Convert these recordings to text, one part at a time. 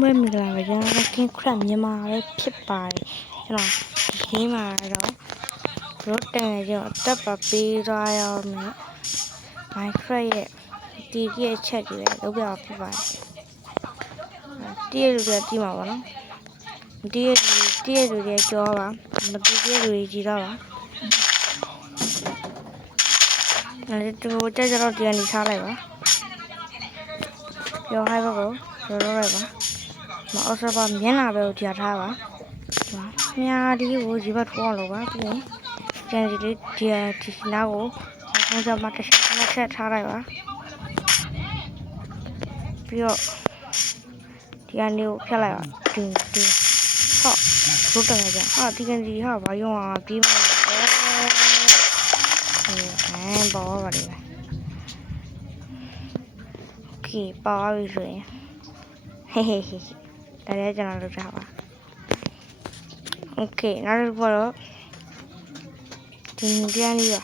အားလုံးပဲမင်္ဂလာပါကျွန်တော်ကင်းခရက်မြန်မာပဲဖြစ်ပါတယ်ကျွန်တော်ဒီမှာတော့ရိုးတန်ကျွန်တော်တက်ပါပေးသွားရအောင်မယ် Minecraft ရဲ့ဒီရဲ့ချက်ကြီးပဲလုပ်ပြဖြစ်ပါတယ်တည့်ရလူတွေတီးမှာပါနော်တည့်ရလူတွေကြောပါမတည့်ရလူတွေကြီးတော့ပါအဲ့ဒီတော့ကြတော့ဒီကနေထားလိုက်ပါပြောဟိုက်ဘက်ကိုပြောလုပ်လိုက်ပါမအော်ဆပါမျက်နှာပဲကိုကြားထားပါမြားဒီကိုဒီဘက်ထိုးအောင်လုပ်ပါပြီးရင်ကျန်စီလေးဒီနားကိုဘုံစမတစ်ချက်ထားလိုက်ပါပြီးတော့ဒီကနေကိုဖြတ်လိုက်ပါဒီဟောရိုးတယ်ကြဟာဒီကန်စီဟာဘာရောအောင်ပြီးပါဘောပါလေโอเคပါပြီဆိုရင်ဟေးဒါလည်းကျွန်တော်လုပ်ထားပါโอเคနောက်တစ်ခုတော့ဒီပြန်လေးပါ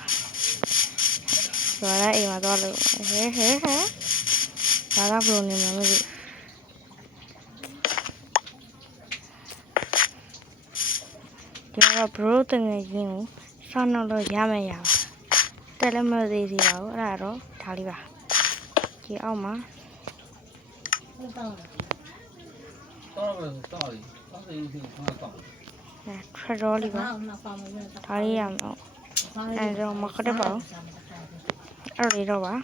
ဆိုတော့အိမ်မှာတော့လို့ဟဲဒါကဘယ်လိုနေမှာမသိဒီတော့ဘရိုတငယ်ချင်းကိုဆောင်းတော့ရမယ်ရပါတက်လည်းမသေးသေးပါဘူးအဲ့ဒါတော့ဒါလေးပါဒီအောက်မှာထရတော်လေးပါဒါလေးရအောင်အဲ့တော့မခက်ပါဘူးအဲ့လိုတော့ပါ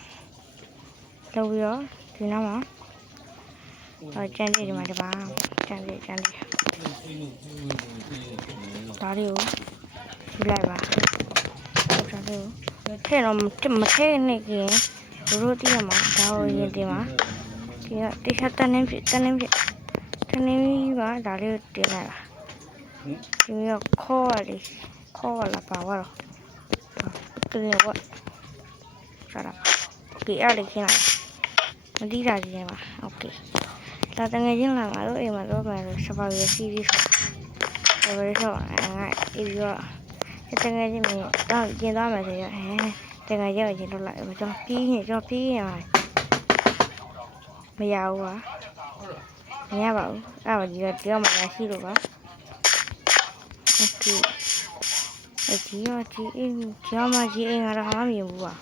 လုပ်ပြီးတော့ဒီနောက်မှာကျန်သေးဒီမှာတပါကျန်သေးဒါလေးကိုယူလိုက်ပါဒါလေးကိုထဲတော့မထဲနေခင်တို့တည်းမှာဒါကိုရင်တင်ပါဒီကတိကျတန်းနေဖြစ်တန်းနေပါဒါလေးကိုတင်လိုက်ပါဒီကခေါ်လာပါတော့ကလေးကစားတာဒီအဲ့လေးခင်းလိုက်မတိတာကြီးနေပါโอเคဒါတငယ်ချင်းလာငါတို့အိမ်မှာတော့မယ်စပါရီစီးပြီးဆိုဘယ်လိုဆိုငါအေးပြီးတော့တငယ်ချင်းမျိုးတော့ကျင်သွားမယ်ဆိုရတငယ်ချင်းကိုကျင်တော့လိုက်ကျွန်တော်ပြီးရင်မရဘူးပါမရပါဘူးအဲ့ဒါကြီးကပြောမှလည်းရှိလို့ပါโอเคဒီရောဒီအိမ်ကျောင်းမှာဒီအိမ်ကတော့မမြင်ဘူးပါ